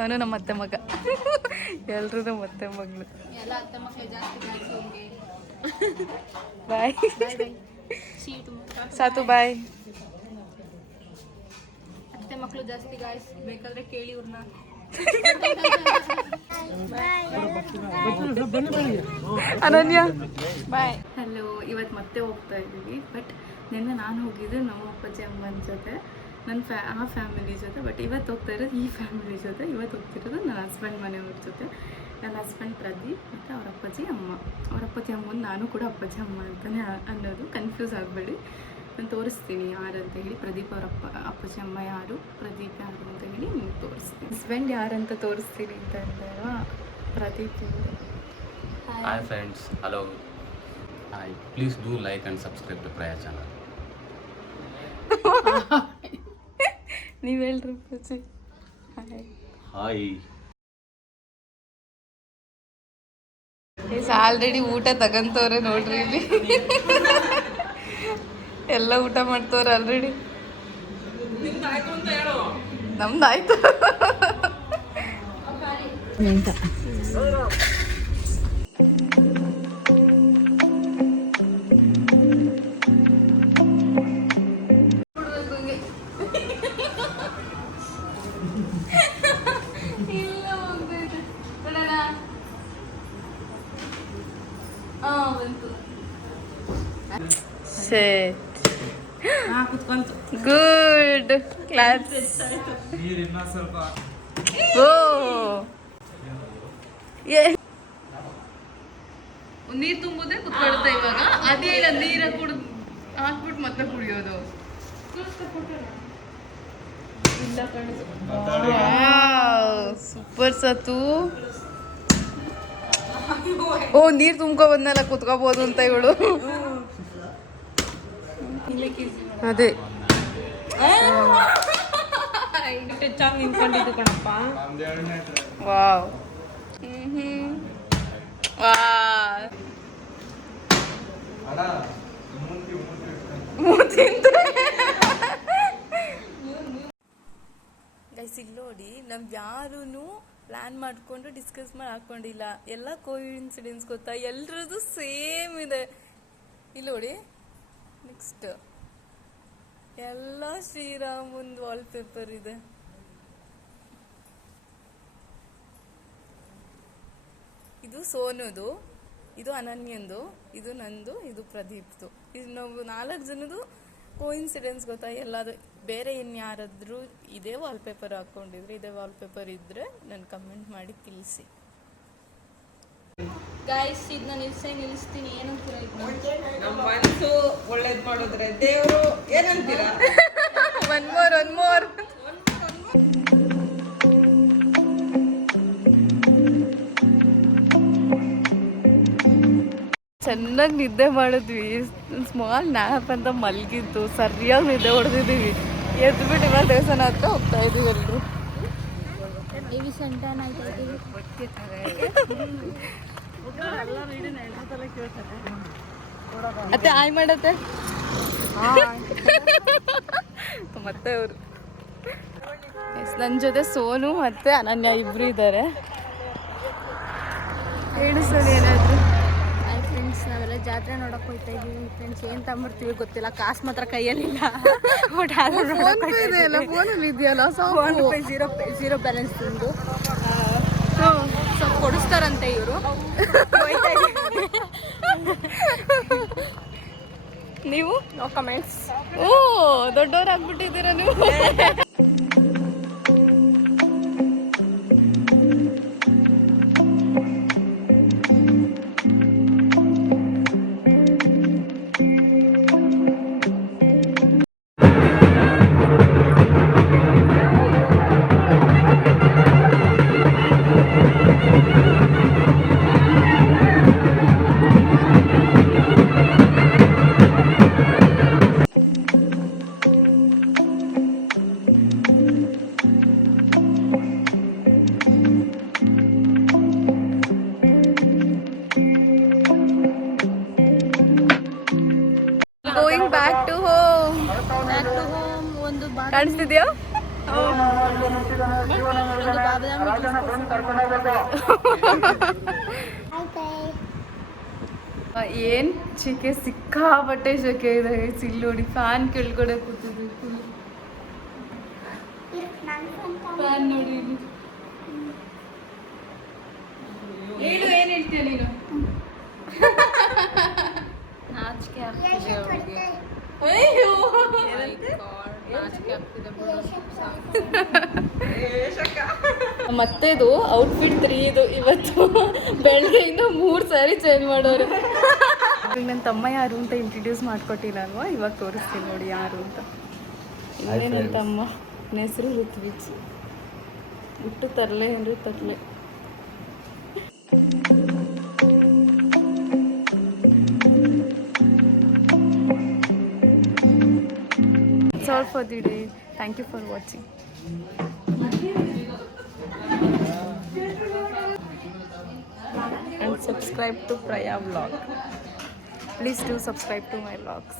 ಅವನು ನಮ್ಮ ಅತ್ತೆ ಮಗ. ಎಲ್ರೂ ನಮ್ಮ ಅತ್ತೆ ಮಗಳು. ಬಾಯ್ ಸಾತು, ಬಾಯ್. ಅತ್ತೆ ಮಕ್ಕಳು ಜಾಸ್ತಿ ಗಾಯ್ಸ್, ಬೇಕಾದ್ರೆ ಕೇಳಿ ಇವ್ರನ್ನ. ಅನನ್ಯ ಬಾಯ್. ಹಲೋ, ಇವತ್ತು ಮತ್ತೆ ಹೋಗ್ತಾ ಇದ್ದೀವಿ. ಬಟ್ ನಿನ್ನೆ ನಾನು ಹೋಗಿದ್ದೆ ನಮ್ಮ ಅಪ್ಪಾಜಿ ಅಮ್ಮನ ಜೊತೆ, ನನ್ನ ಆ ಫ್ಯಾಮಿಲಿ ಜೊತೆ. ಬಟ್ ಇವತ್ತು ಹೋಗ್ತಾ ಇರೋದು ಈ ಫ್ಯಾಮಿಲಿ ಜೊತೆ. ಇವತ್ತು ಹೋಗ್ತಿರೋದು ನನ್ನ ಹಸ್ಬೆಂಡ್ ಮನೆಯವ್ರ ಜೊತೆ. ನನ್ನ ಹಸ್ಬೆಂಡ್ ಪ್ರದೀಪ್ ಮತ್ತು ಅವ್ರ ಅಪ್ಪಾಜಿ ಅಮ್ಮ. ಅವ್ರ ಅಪ್ಪಾಜಿ ಅಮ್ಮನ ನಾನು ಕೂಡ ಅಪ್ಪಾಜಿ ಅಮ್ಮ ಅಂತಲೇ ಅನ್ನೋದು, ಕನ್ಫ್ಯೂಸ್ ಆಗಬೇಡಿ. ನಾನು ತೋರಿಸ್ತೀನಿ ಯಾರಂತ ಹೇಳಿ. ಪ್ರದೀಪ್ ಅವ್ರ ಅಪ್ಪಾಜಿ ಅಮ್ಮ ಯಾರು, ಪ್ರದೀಪ್ ಯಾರು ಅಂತ ಹೇಳಿ ನಿಮ್ಗೆ ತೋರಿಸ್ತೀನಿ. ಹಸ್ಬೆಂಡ್ ಯಾರಂತ ತೋರಿಸ್ತೀನಿ ಅಂತ ಅಂದಾಗ Pradeep. Hi friends, hello, hi. Please do like and subscribe to Praya channel. ನೀವು ಹೇಳ್ರಿ ಅಪ್ಪಾಜಿ. Hi hi. ಆಲ್ರೆಡಿ ಊಟ ತಗಂತವ್ರೆ ನೋಡ್ರಿ ಇಲ್ಲಿ. ಎಲ್ಲ ಊಟ ಮಾಡ್ತವ್ರೆ ಆಲ್ರೆಡಿ. ನಮ್ದಾಯ್ತು. Good class. ನೀರು ತುಂಬುದೇ ಕುತ್ಕೊಳುತ್ತೆ ಇವಾಗ. ಅದೇ ಇಲ್ಲ, ನೀರ ಕುಡ್ ಹಾಕ್ಬಿಟ್ಟು ಮತ್ತೆ ಕುಡಿಯೋದು. ಸೂಪರ್ ಸತು. ಓ, ನೀರು ತುಂಬ್ಕೊ ಬಂದಲ್ಲ, ಕುತ್ಕೋಬಹುದು ಅಂತ ಇವಳು. ಅದೇ ವಾವ್. ಗೈಸ್, ಇಲ್ಲಿ ನೋಡಿ, ನಮ್ಗೆ ಯಾರೂ ಪ್ಲಾನ್ ಮಾಡ್ಕೊಂಡು ಡಿಸ್ಕಸ್ ಮಾಡಿ ಹಾಕೊಂಡಿಲ್ಲ. ಎಲ್ಲ ಕೋಇನ್ಸಿಡೆನ್ಸ್ ಗೊತ್ತಾ, ಎಲ್ರದ್ದು ಸೇಮ್ ಇದೆ. ಇಲ್ಲಿ ನೋಡಿ, ನೆಕ್ಸ್ಟ್ ಎಲ್ಲ ಶ್ರೀರಾಮಂದು ವಾಲ್ಪೇಪರ್ ಇದೆ. ಇದು ಸೋನುದು, ಇದು ಅನನ್ಯಂದು, ಇದು ನಂದು, ಇದು ಪ್ರದೀಪ್ದು. ಇದು ನಾವು 4 ಜನದು ಕೋಇನ್ಸಿಡೆನ್ಸ್ ಗೊತ್ತಾ. ಎಲ್ಲದು ಬೇರೆ ಇನ್ಯಾರಾದ್ರೂ ಇದೇ ವಾಲ್ಪೇಪರ್ ಹಾಕೊಂಡಿದ್ರೆ, ಇದೇ ವಾಲ್ಪೇಪರ್ ಇದ್ರೆ ನಾನು ಕಮೆಂಟ್ ಮಾಡಿ ತಿಳಿಸಿ. ಗಾಯ್ಸ್, ಇದನ್ನ ನಿಲ್ಲಿಸ್ತೀನಿ. ಏನಂತೀರಾ? ನಮ್ಮ ಮನಸ್ಸು ಒಳ್ಳೇದು ಮಾಡಿದ್ರೆ ದೇವರು ಏನಂತೀರಾ? One more. ಚೆನ್ನಾಗಿ ನಿದ್ದೆ ಮಾಡಿದ್ವಿ. ಸ್ಮಾಲ್ ನ್ಯಾಪ್ ಅಂತ ಮಲಗಿದ್ದು, ಸರಿಯಾಗಿ ನಿದ್ದೆ ಹೊಡೆದಿದ್ದೀವಿ. ಎದ್ಬಿಟ್ಟು ಇವಾಗ ದೇವಸ್ಥಾನ ಹತ್ರ ಹೋಗ್ತಾ ಇದೀವಿ ಎಲ್ಲರೂ. ಅತ್ತೆ ಆಯ್ ಮಾಡತ್ತೆ ಮತ್ತೆ ಅವರು. ನನ್ನ ಜೊತೆ ಸೋನು ಮತ್ತೆ ಅನನ್ಯ ಇಬ್ರು ಇದ್ದಾರೆ. ಹೇಳಿ ಸರ್, ಏನಾದ್ರು? ಫ್ರೆಂಡ್ಸ್, ನಾವೆಲ್ಲ ಜಾತ್ರೆ ನೋಡಕ್ ಹೋಗ್ತಾ ಇದೀವಿ. ಫ್ರೆಂಡ್ಸ್, ಏನ್ ತಗೊಂಡ್ಬರ್ತೀವಿ ಗೊತ್ತಿಲ್ಲ. ಕಾಸು ಮಾತ್ರ ಕೈಯಲ್ಲಿಲ್ಲ. ಫೋನಲ್ಲಿ ಇದೆಯಲ್ಲ, ಝೀರೋ ಬ್ಯಾಲೆನ್ಸ್ ತಿಂದು ಸ್ವಲ್ಪ ಕೊಡಿಸ್ತಾರಂತೆ ಇವರು. ನೀವು ನೋ ಕಮೆಂಟ್ಸ್. ಓ, ದೊಡ್ಡವರಾಗ್ಬಿಟ್ಟಿದ್ದೀರಾ ನೀವು. ಕಾಣಿಸ್ತಿದ್ಯಾ? ಒಂದು ಏನ್ ಶೆಕೆ ಸಿಕ್ಕಾಪಟ್ಟೆ ಶೆಕೆ ಇದೆ ಇಲ್ಲಿ ನೋಡಿ ಫ್ಯಾನ್ ಕೆಳಗಡೆ ಕೂತಿದ್ವಿ ಫುಲ್ ಫ್ಯಾನ್ ನೋಡಿ ಇಲ್ಲಿ. ಹೇಳು ಏನ್ ಹೇಳ್ತೀಯ ನೀನು ನಾಚಿಕೆ ಆಗ್ತಿದೆ ಅವ್ಳಿಗೆ. ಅಯ್ಯೋ ನಾಚಿಕೆ ಆಗ್ತಿದೆ ಮತ್ತೆದು ಔಟ್ಫಿಟ್ 3 ಇದು ಇವತ್ತು ಬೆಳಗ್ಗೆಯಿಂದ 3 ಸಾರಿ ಚೇಂಜ್ ಮಾಡೋರು. ನನ್ನ ತಮ್ಮ ಯಾರು ಅಂತ ಇಂಟ್ರಡ್ಯೂಸ್ ಮಾಡ್ಕೊಟ್ಟಿಲ್ಲ ಅಲ್ವಾ, ಇವಾಗ ತೋರಿಸ್ತೀನಿ ನೋಡಿ ಯಾರು ಅಂತ. ಇವನೇ ನನ್ನ ತಮ್ಮ, ನನ್ನ ಹೆಸರು ಋತ್ವಿಜ್. ಹುಟ್ಟು ತರಲೆ ಅಂದರೆ ತರಲೆ. That's all for the day. Thank you for watching. And subscribe to Praya vlog. Please do subscribe to my vlogs.